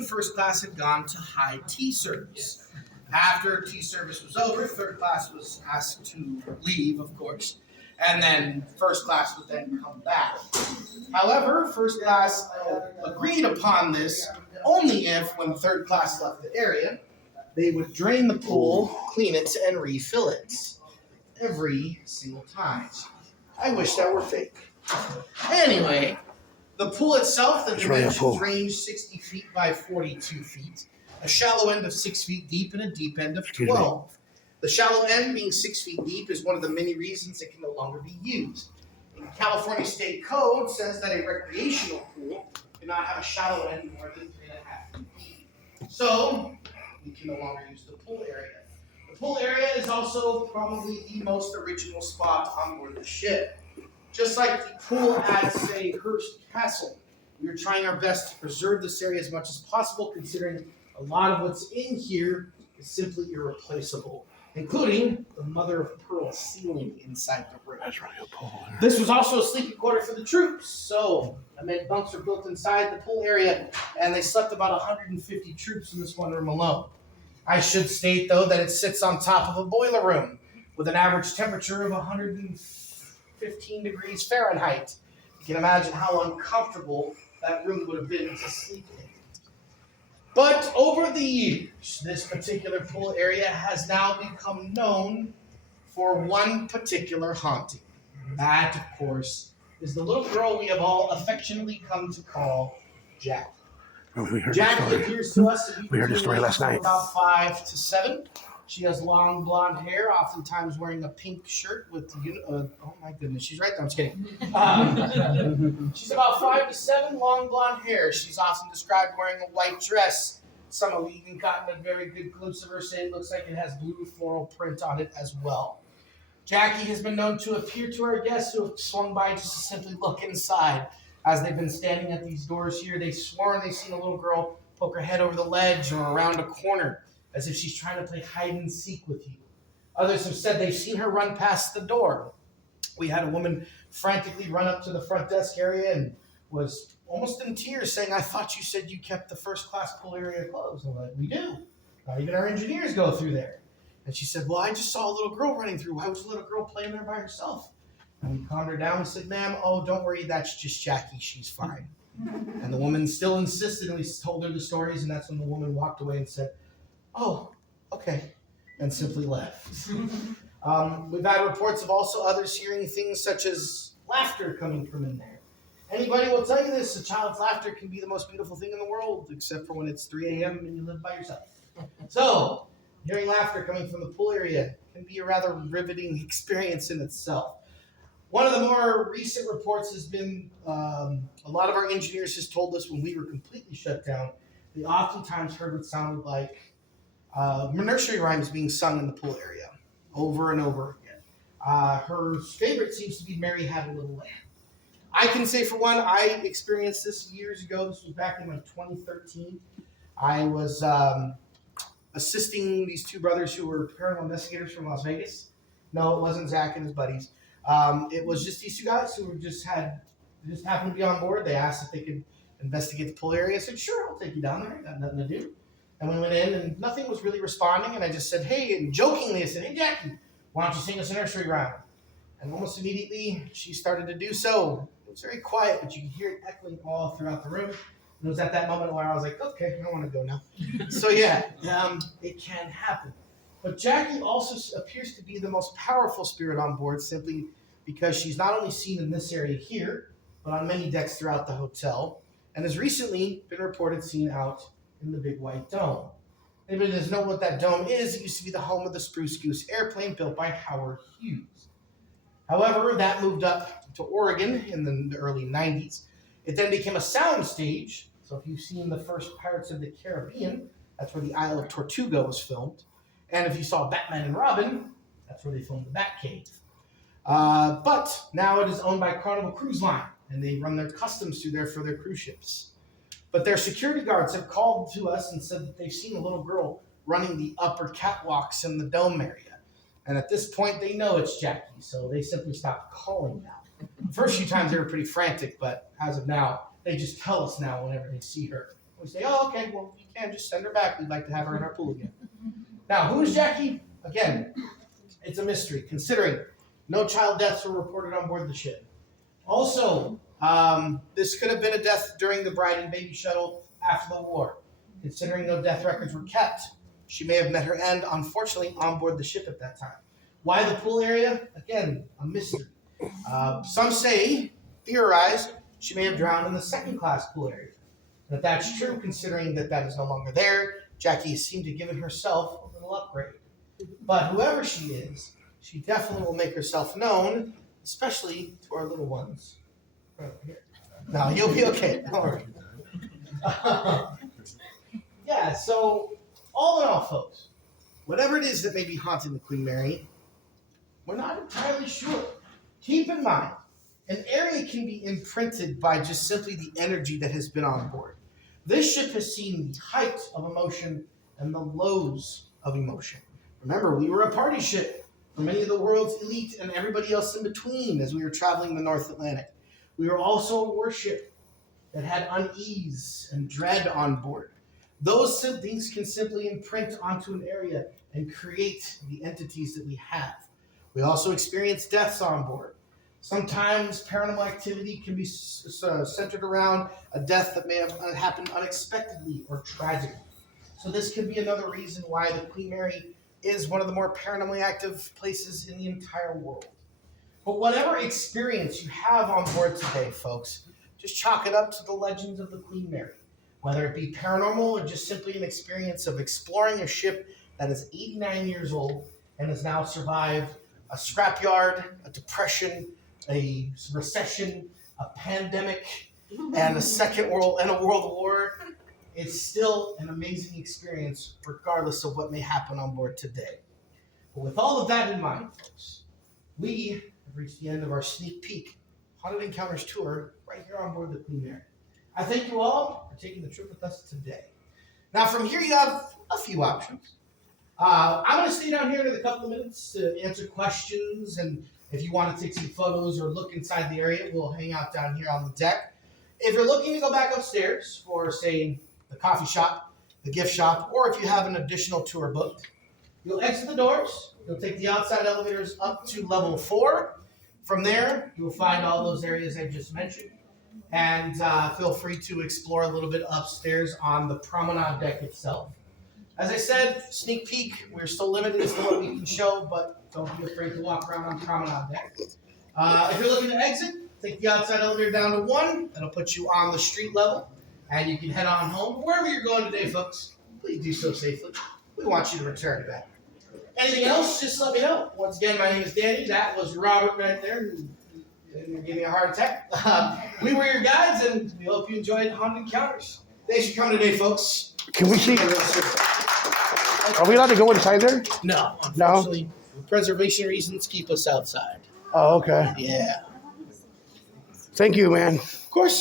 when first class had gone to high tea service. After tea service was over, third class was asked to leave, of course, and then first class would then come back. However, first class agreed upon this only if, when third class left the area, they would drain the pool, clean it, and refill it every single time. I wish that were fake. Anyway, the pool itself, the dimensions range 60 feet by 42 feet, a shallow end of 6 feet deep and a deep end of 12. The shallow end, being 6 feet deep, is one of the many reasons it can no longer be used. California State Code says that a recreational pool cannot have a shallow end more than 3.5 feet deep. So, we can no longer use the pool area. The pool area is also probably the most original spot on board the ship. Just like the pool at, say, Hearst Castle, we are trying our best to preserve this area as much as possible, considering a lot of what's in here is simply irreplaceable, including the mother of pearl ceiling inside the room. That's right, a pool. This was also a sleeping quarter for the troops, so bunks were built inside the pool area, and they slept about 150 troops in this one room alone. I should state, though, that it sits on top of a boiler room with an average temperature of 115 degrees Fahrenheit. You can imagine how uncomfortable that room would have been to sleep in. But over the years, this particular pool area has now become known for one particular haunting. That, of course, is the little girl we have all affectionately come to call Jackie. Jackie appears to us to be heard the story last night. About 5 to 7. She has long blonde hair, oftentimes wearing a pink shirt with, oh my goodness, she's right there, I'm just kidding. She's about 5 to 7, long blonde hair. She's often described wearing a white dress. Some have even gotten a very good glimpse of her, saying it looks like it has blue floral print on it as well. Jackie has been known to appear to our guests who have swung by just to simply look inside. As they've been standing at these doors here, they've sworn they've seen a little girl poke her head over the ledge or around a corner, as if she's trying to play hide and seek with you. Others have said they've seen her run past the door. We had a woman frantically run up to the front desk area and was almost in tears saying, "I thought you said you kept the first class pool area closed." I'm like, "We do. Even our engineers go through there." And she said, "Well, I just saw a little girl running through. Why was a little girl playing there by herself?" And we calmed her down and said, "Ma'am, oh, don't worry, that's just Jackie. She's fine." And the woman still insisted, and we told her the stories, and that's when the woman walked away and said, "Oh, okay," and simply left. We've had reports of also others hearing things such as laughter coming from in there. Anybody will tell you this, a child's laughter can be the most beautiful thing in the world, except for when it's 3 a.m. and you live by yourself. So, hearing laughter coming from the pool area can be a rather riveting experience in itself. One of the more recent reports has been, a lot of our engineers has told us when we were completely shut down, they oftentimes heard what sounded like nursery rhymes being sung in the pool area over and over again. Her favorite seems to be Mary Had a Little Lamb. I can say for one, I experienced this years ago. This was back in like 2013. I was assisting these two brothers who were paranormal investigators from Las Vegas. No, it wasn't Zach and his buddies. It was just these two guys who just happened to be on board. They asked if they could investigate the pool area. I said, "Sure, I'll take you down there. Got nothing to do." And we went in, and nothing was really responding. And I just said, "Hey," and jokingly I said, "Hey, Jackie, why don't you sing us a nursery rhyme?" And almost immediately, she started to do so. It was very quiet, but you could hear it echoing all throughout the room. And it was at that moment where I was like, "Okay, I want to go now." So yeah, it can happen. But Jackie also appears to be the most powerful spirit on board, simply because she's not only seen in this area here, but on many decks throughout the hotel, and has recently been reported seen out in the Big White Dome. Anybody doesn't know what that dome is, it used to be the home of the Spruce Goose airplane built by Howard Hughes. However, that moved up to Oregon in the early 90s. It then became a sound stage. So if you've seen the first Pirates of the Caribbean, that's where the Isle of Tortuga was filmed. And if you saw Batman and Robin, that's where they filmed the Batcave. But now it is owned by Carnival Cruise Line, and they run their customs through there for their cruise ships. But their security guards have called to us and said that they've seen a little girl running the upper catwalks in the dome area. And at this point, they know it's Jackie, so they simply stopped calling now. The first few times they were pretty frantic, but as of now, they just tell us now whenever they see her We say, oh, okay, well, you can just send her back. We'd like to have her in our pool again. Now, who is Jackie? Again, it's a mystery, considering no child deaths were reported on board the ship. Also, this could have been a death during the bride and baby shuttle after the war. Considering no death records were kept, she may have met her end, unfortunately, on board the ship at that time. Why the pool area? Again, a mystery. Some theorize, she may have drowned in the second-class pool area. If that's true, considering that is no longer there, Jackie seemed to have given herself a little upgrade. But whoever she is, she definitely will make herself known, especially to our little ones. Right here. No, you'll be okay. Don't worry. Yeah, so all in all, folks, whatever it is that may be haunting the Queen Mary, we're not entirely sure. Keep in mind, an area can be imprinted by just simply the energy that has been on board. This ship has seen the height of emotion and the lows of emotion. Remember, we were a party ship for many of the world's elite and everybody else in between as we were traveling the North Atlantic. We were also a warship that had unease and dread on board. Those things can simply imprint onto an area and create the entities that we have. We also experience deaths on board. Sometimes paranormal activity can be centered around a death that may have happened unexpectedly or tragically. So this could be another reason why the Queen Mary is one of the more paranormally active places in the entire world. But whatever experience you have on board today, folks, just chalk it up to the legends of the Queen Mary. Whether it be paranormal or just simply an experience of exploring a ship that is 89 years old and has now survived a scrapyard, a depression, a recession, a pandemic, and a world war, it's still an amazing experience regardless of what may happen on board today. But with all of that in mind, folks, we have reached the end of our sneak peek Haunted Encounters tour right here on board the Queen Mary. I thank you all for taking the trip with us today. Now from here you have a few options. I'm going to stay down here in a couple of minutes to answer questions, and if you want to take some photos or look inside the area, we'll hang out down here on the deck. If you're looking to go back upstairs for, say, the coffee shop, the gift shop, or if you have an additional tour booked, you'll exit the doors. You'll take the outside elevators up to level 4. From there, you'll find all those areas I just mentioned. And feel free to explore a little bit upstairs on the promenade deck itself. As I said, sneak peek, we're still limited as to what we can show, but don't be afraid to walk around on promenade deck. If you're looking to exit, take the outside elevator down to 1. That'll put you on the street level, and you can head on home. Wherever you're going today, folks, please do so safely. We want you to return back. Anything else, just let me know. Once again, my name is Danny. That was Robert right there, who gave me a heart attack. We were your guides, and we hope you enjoyed Haunted Encounters. Thanks for coming today, folks. Can we see? Are we allowed to go inside there? No, unfortunately, for preservation reasons, keep us outside. Oh, okay. Yeah. Thank you, man. Of course.